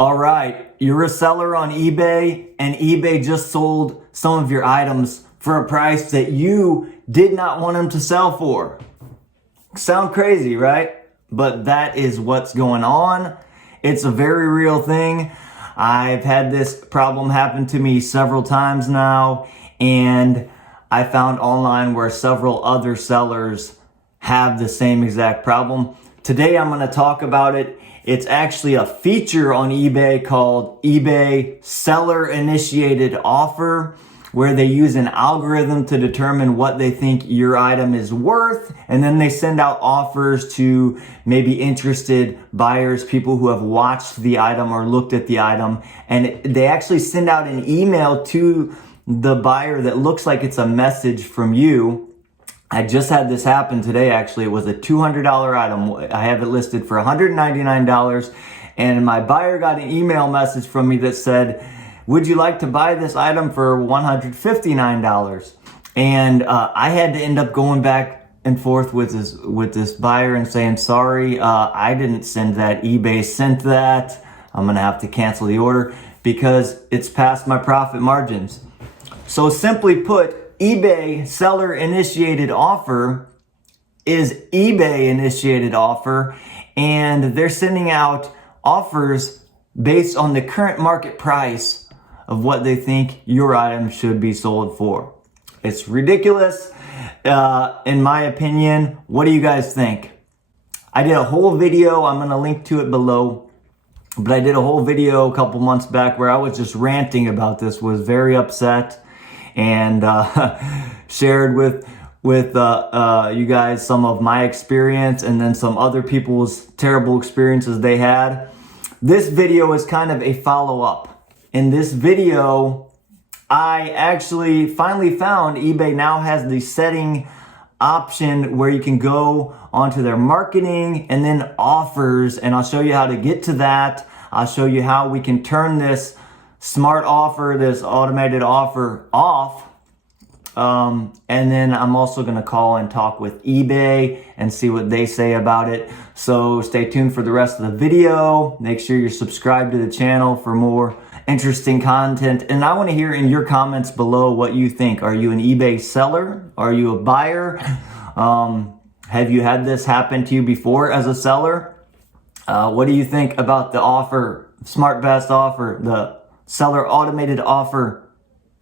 All right, you're a seller on eBay and eBay just sold some of your items for a price that you did not want them to sell for. Sound crazy, right? But that is what's going on. It's a very real thing. I've had this problem happen to me several times now, and I found online where several other sellers have the same exact problem. Today I'm going to talk about it. It's actually a feature on eBay called eBay Seller Initiated Offer, where they use an algorithm to determine what they think your item is worth, and then they send out offers to maybe interested buyers, people who have watched the item or looked at the item, and they actually send out an email to the buyer that looks like it's a message from you. I just had this happen today, actually. It was a $200 item. I have it listed for $199, and my buyer got an email message from me that said, would you like to buy this item for $159? And I had to end up going back and forth with this buyer and saying, sorry, I didn't send that. eBay sent that. I'm going to have to cancel the order because it's past my profit margins. So simply put, eBay Seller Initiated Offer is eBay Initiated Offer, and they're sending out offers based on the current market price of what they think your item should be sold for. It's ridiculous, in my opinion. What do you guys think? I did a whole video, I'm going to link to it below, but I did a whole video a couple months back where I was just ranting about this, was very upset, and shared with you guys some of my experience and then some other people's terrible experiences they had. This video is kind of a follow-up. In this video, I actually finally found eBay now has the setting option where you can go onto their marketing and then offers, and I'll show you how to get to that. I'll show you how we can turn this smart offer, this automated offer off. And then I'm also going to call and talk with eBay and see what they say about it. So stay tuned for the rest of the video. Make sure you're subscribed to the channel for more interesting content. And I want to hear in your comments below what you think. Are you an eBay seller? Are you a buyer? Have you had this happen to you before as a seller? What do you think about the offer, Smart Best Offer, the Seller Automated Offer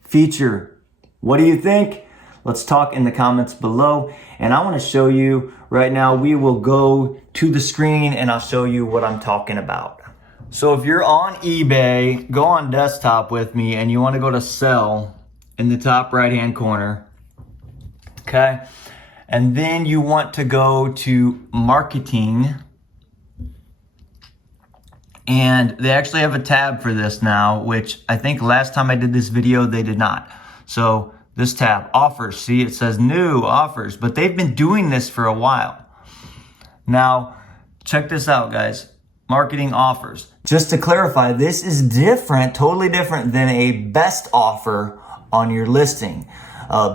feature? What do you think? Let's talk in the comments below. And I want to show you right now, we will go to the screen and I'll show you what I'm talking about. So if you're on eBay, go on desktop with me and you want to go to sell in the top right hand corner. Okay. And then you want to go to marketing. And they actually have a tab for this now, which I think last time I did this video, they did not. So this tab, offers, see, it says new offers, but they've been doing this for a while. Now, check this out, guys. Marketing offers. Just to clarify, this is different, totally different than a best offer on your listing.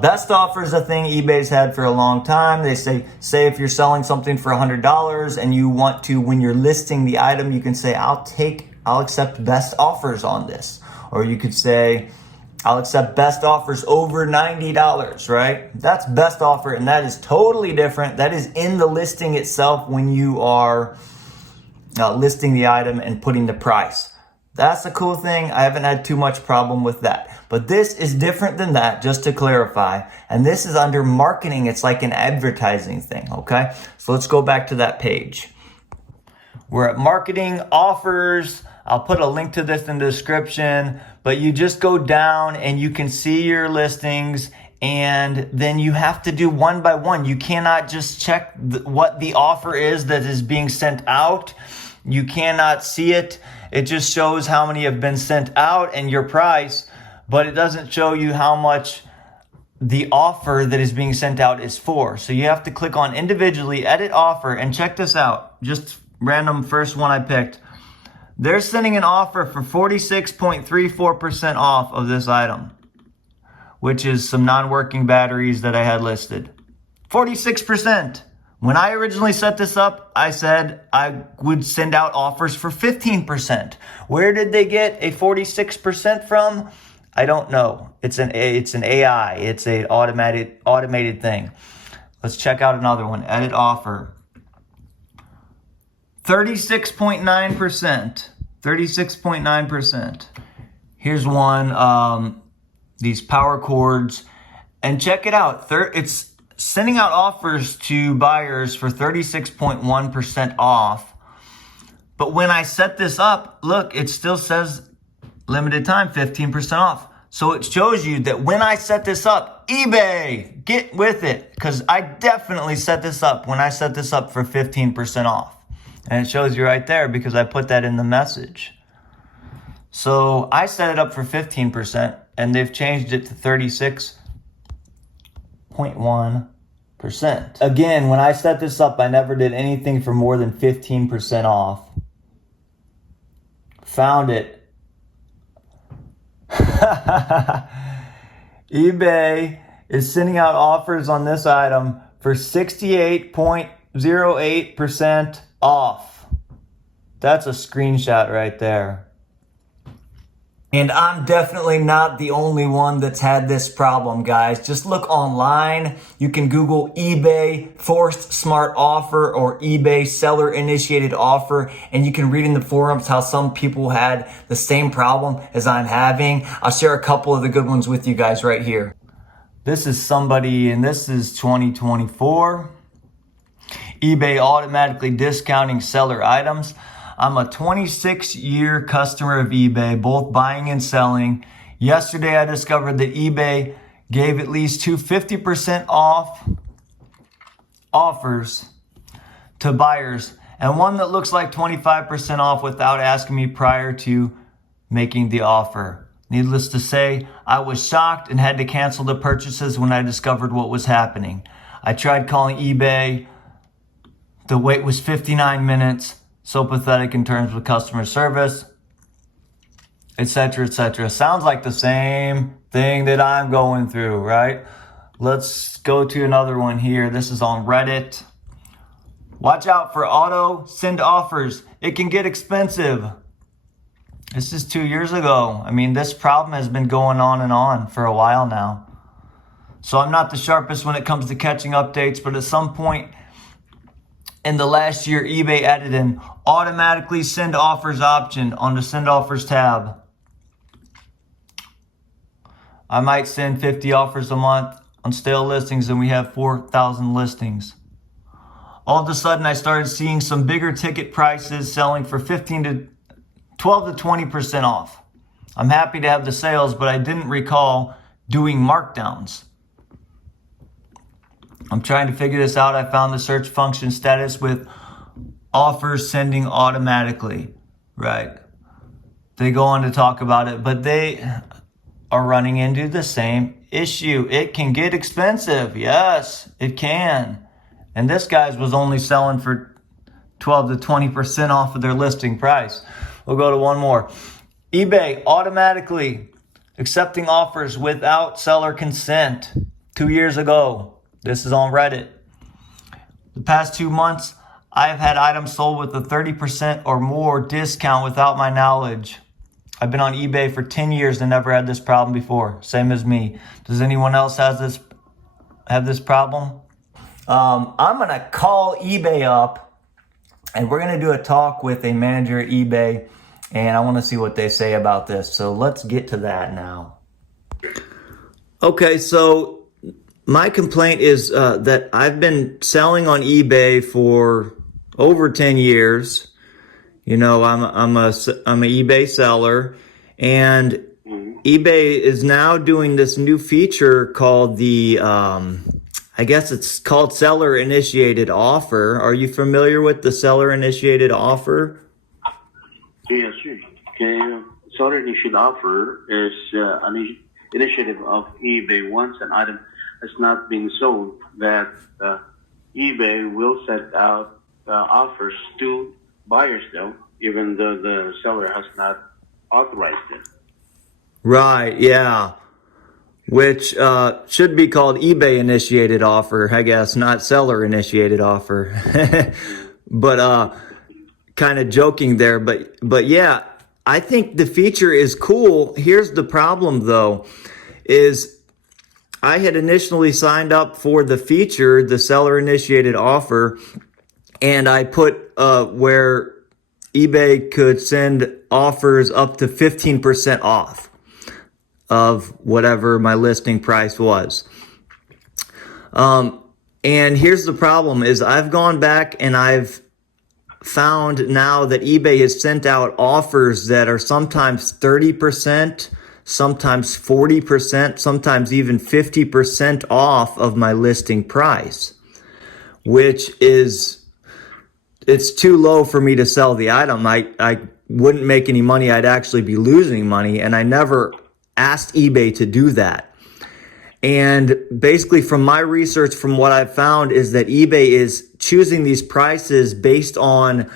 Best offer is a thing eBay's had for a long time. They say if you're selling something for $100 and you want to, when you're listing the item, you can say, I'll accept best offers on this. Or you could say, I'll accept best offers over $90, right? That's best offer, and that is totally different. That is in the listing itself when you are listing the item and putting the price. That's a cool thing. I haven't had too much problem with that. But this is different than that, just to clarify. And this is under marketing. It's like an advertising thing, okay? So let's go back to that page. We're at marketing offers. I'll put a link to this in the description, but you just go down and you can see your listings, and then you have to do one by one. You cannot just check what the offer is that is being sent out. You cannot see it. It just shows how many have been sent out and your price, but it doesn't show you how much the offer that is being sent out is for. So you have to click on individually, edit offer, and check this out. Just random first one I picked. They're sending an offer for 46.34% off of this item, which is some non-working batteries that I had listed. 46%. When I originally set this up, I said I would send out offers for 15%. Where did they get a 46% from? I don't know. It's an AI. It's a automated thing. Let's check out another one. Edit offer. 36.9%. 36.9%. Here's one. These power cords. And check it out. It's sending out offers to buyers for 36.1% off. But when I set this up, look, it still says limited time, 15% off. So it shows you that when I set this up, eBay, get with it. Because I definitely set this up when I set this up for 15% off. And it shows you right there because I put that in the message. So I set it up for 15% and they've changed it to 36.1%. Again, when I set this up, I never did anything for more than 15% off. Found it. eBay is sending out offers on this item for 68.08% off. That's a screenshot right there. And I'm definitely not the only one that's had this problem, guys. Just look online. You can Google eBay forced smart offer or eBay seller initiated offer, and you can read in the forums how some people had the same problem as I'm having. I'll share a couple of the good ones with you guys right here. This is somebody, and this is 2024. eBay automatically discounting seller items. I'm a 26-year customer of eBay, both buying and selling. Yesterday, I discovered that eBay gave at least two 50% off offers to buyers and one that looks like 25% off without asking me prior to making the offer. Needless to say, I was shocked and had to cancel the purchases when I discovered what was happening. I tried calling eBay. The wait was 59 minutes. So pathetic in terms of customer service, etc., etc. Sounds like the same thing that I'm going through, right? Let's go to another one here. This is on Reddit. Watch out for auto send offers. It can get expensive. This is 2 years ago. I mean, this problem has been going on and on for a while now. So I'm not the sharpest when it comes to catching updates, but at some point in the last year, eBay added an automatically send offers option on the send offers tab. I might send 50 offers a month on stale listings and we have 4,000 listings. All of a sudden, I started seeing some bigger ticket prices selling for 12 to 20% off. I'm happy to have the sales, but I didn't recall doing markdowns. I'm trying to figure this out. I found the search function status with offers sending automatically, right? They go on to talk about it, but they are running into the same issue. It can get expensive. Yes, it can. And this guy's was only selling for 12 to 20% off of their listing price. We'll go to one more. eBay automatically accepting offers without seller consent 2 years ago. This is on Reddit. The past 2 months, I have had items sold with a 30% or more discount without my knowledge. I've been on eBay for 10 years and never had this problem before. Same as me. Does anyone else have this problem? I'm going to call eBay up and we're going to do a talk with a manager at eBay, and I want to see what they say about this. So let's get to that now. Okay, so my complaint is that I've been selling on eBay for over 10 years. You know, I'm a eBay seller, and eBay is now doing this new feature called the I guess it's called seller initiated offer. Are you familiar with the seller initiated offer? Yes, sir. Okay. Seller initiated offer is an initiative of eBay. Once an item has not been sold, that eBay will send out offers to buyers, though, even though the seller has not authorized it. Right, yeah. which should be called eBay initiated offer, I guess, not seller initiated offer. But kind of joking there, but yeah, I think the feature is cool. Here's the problem though, is I had initially signed up for the feature, the seller initiated offer, and I put where eBay could send offers up to 15% off of whatever my listing price was. And here's the problem is I've gone back and I've found now that eBay has sent out offers that are sometimes 30%, sometimes 40%, sometimes even 50% off of my listing price, which is, it's too low for me to sell the item. I wouldn't make any money. I'd actually be losing money. And I never asked eBay to do that. And basically from my research, from what I've found is that eBay is choosing these prices based on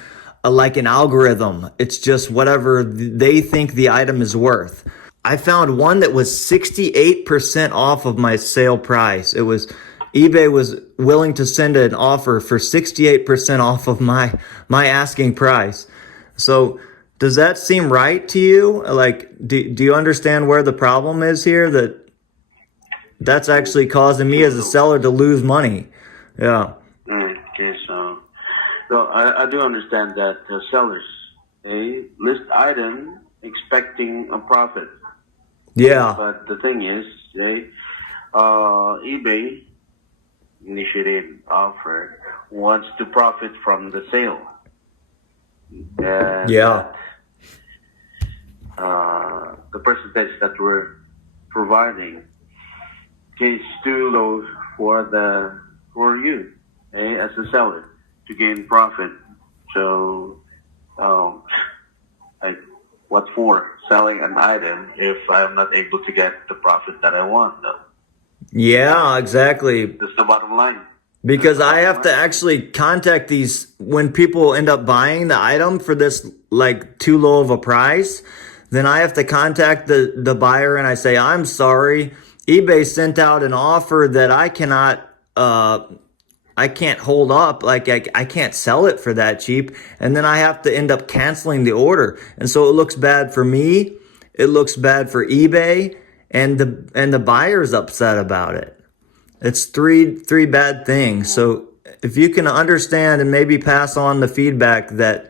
like an algorithm. It's just whatever they think the item is worth. I found one that was 68% off of my sale price. It was eBay was willing to send an offer for 68% off of my asking price. So does that seem right to you? Like, do you understand where the problem is here? That's actually causing me as a seller to lose money. Yeah. Okay, so I do understand that sellers, they list item expecting a profit. Yeah. But the thing is, eBay initiated offer wants to profit from the sale. And Yeah. the percentage that we're providing is too low for you as a seller to gain profit. So, what for selling an item if I'm not able to get the profit that I want? No. Yeah, exactly. That's the bottom line. Because I have to actually contact these, when people end up buying the item for this like too low of a price, then I have to contact the buyer and I say, I'm sorry, eBay sent out an offer that I cannot, I can't hold up. Like I can't sell it for that cheap. And then I have to end up canceling the order. And so it looks bad for me. It looks bad for eBay, and the buyer's upset about it. It's three bad things. So if you can understand and maybe pass on the feedback that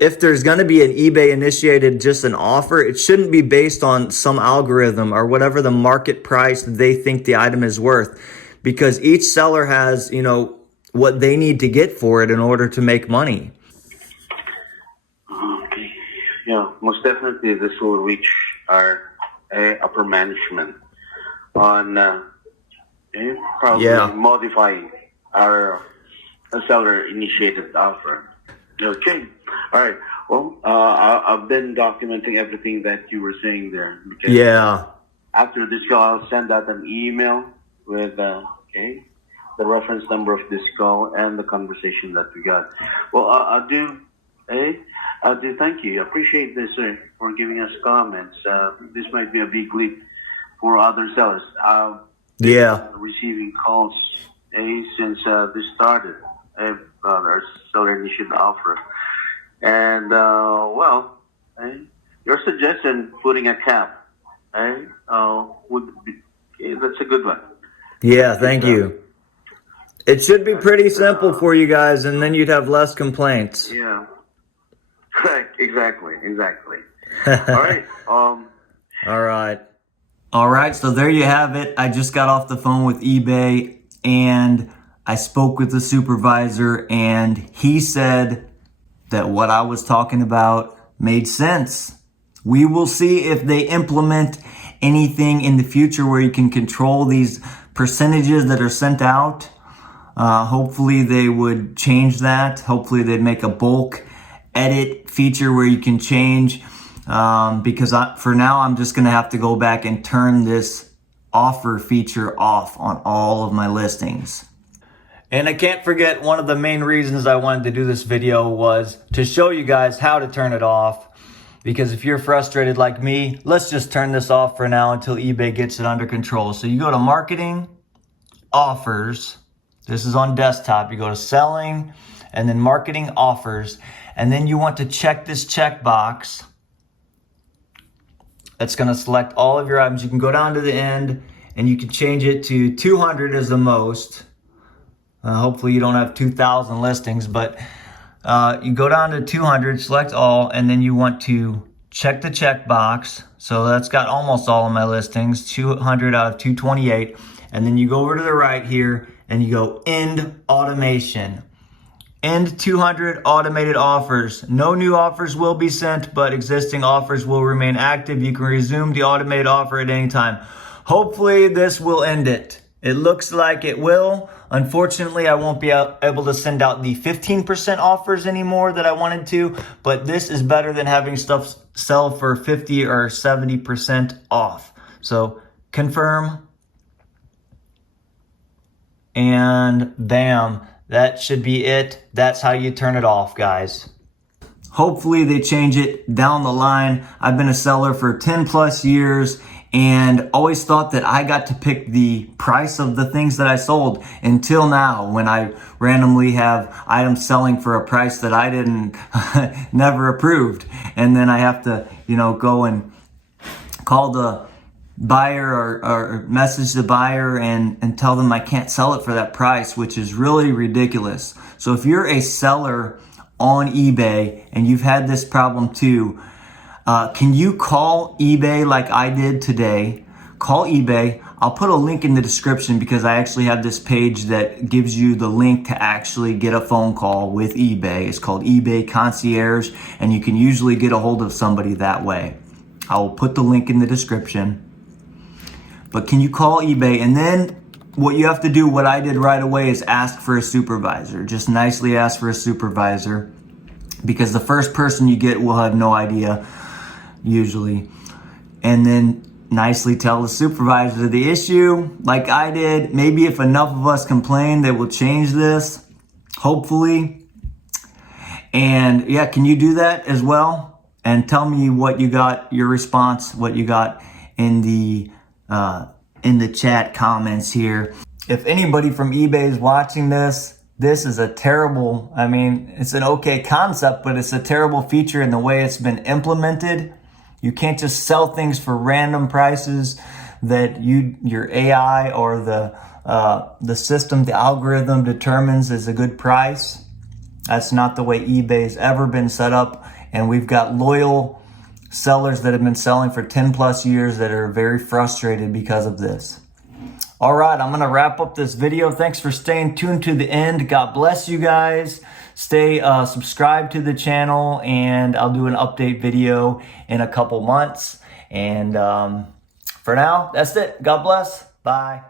if there's going to be an eBay initiated just an offer, it shouldn't be based on some algorithm or whatever the market price they think the item is worth, because each seller has, what they need to get for it in order to make money. Okay. Yeah, most definitely this will reach our upper management on probably modifying our seller initiated offer. Okay. All right. Well, I've been documenting everything that you were saying there. Yeah. After this call, I'll send out an email with the reference number of this call and the conversation that we got. Well, I do thank you. I appreciate this for giving us comments. This might be a big leap for other sellers. Receiving calls since this started. Our seller initiated offer, and your suggestion putting a cap, would be that's a good one. Yeah, thank you. It should be pretty simple for you guys, and then you'd have less complaints. Yeah. Exactly. All right. All right, so there you have it. I just got off the phone with eBay, and I spoke with the supervisor, and he said that what I was talking about made sense. We will see if they implement anything in the future where you can control these percentages that are sent out. Hopefully they would change that. Hopefully they'd make a bulk edit feature where you can change. Because for now, I'm just going to have to go back and turn this offer feature off on all of my listings. And I can't forget, one of the main reasons I wanted to do this video was to show you guys how to turn it off. Because if you're frustrated like me, let's just turn this off for now until eBay gets it under control. So you go to marketing, offers. This is on desktop. You go to selling and then marketing offers. And then you want to check this checkbox. That's going to select all of your items. You can go down to the end and you can change it to 200 as the most. Hopefully you don't have 2,000 listings, but you go down to 200, select all, and then you want to check the checkbox. So that's got almost all of my listings, 200 out of 228. And then you go over to the right here and you go end automation. End 200 automated offers. No new offers will be sent, but existing offers will remain active. You can resume the automated offer at any time. Hopefully this will end it. It looks like it will. Unfortunately, I won't be able to send out the 15% offers anymore that I wanted to, but this is better than having stuff sell for 50 or 70% off. So confirm, and bam, that should be it. That's how you turn it off, guys. Hopefully they change it down the line. I've been a seller for 10 plus years and always thought that I got to pick the price of the things that I sold until now, when I randomly have items selling for a price that I didn't never approved. And then I have to, go and call the buyer or message the buyer and tell them I can't sell it for that price, which is really ridiculous. So if you're a seller on eBay and you've had this problem too, can you call eBay like I did today? Call eBay. I'll put a link in the description because I actually have this page that gives you the link to actually get a phone call with eBay. It's called eBay Concierge, and you can usually get a hold of somebody that way. I will put the link in the description. But can you call eBay? And then what you have to do, what I did right away, is ask for a supervisor. Just nicely ask for a supervisor, because the first person you get will have no idea, usually. And then nicely tell the supervisor the issue, like I did. Maybe if enough of us complain, they will change this, hopefully. And yeah, can you do that as well? And tell me what you got, your response, what you got in the chat comments here. If anybody from eBay is watching this, this is a terrible, it's an okay concept, but it's a terrible feature in the way it's been implemented. You can't just sell things for random prices that your AI or the system, the algorithm determines is a good price. That's not the way eBay's ever been set up. And we've got loyal sellers that have been selling for 10 plus years that are very frustrated because of this. All right, I'm going to wrap up this video. Thanks for staying tuned to the end. God bless you guys. Stay subscribed to the channel, and I'll do an update video in a couple months. And for now, that's it. God bless. Bye.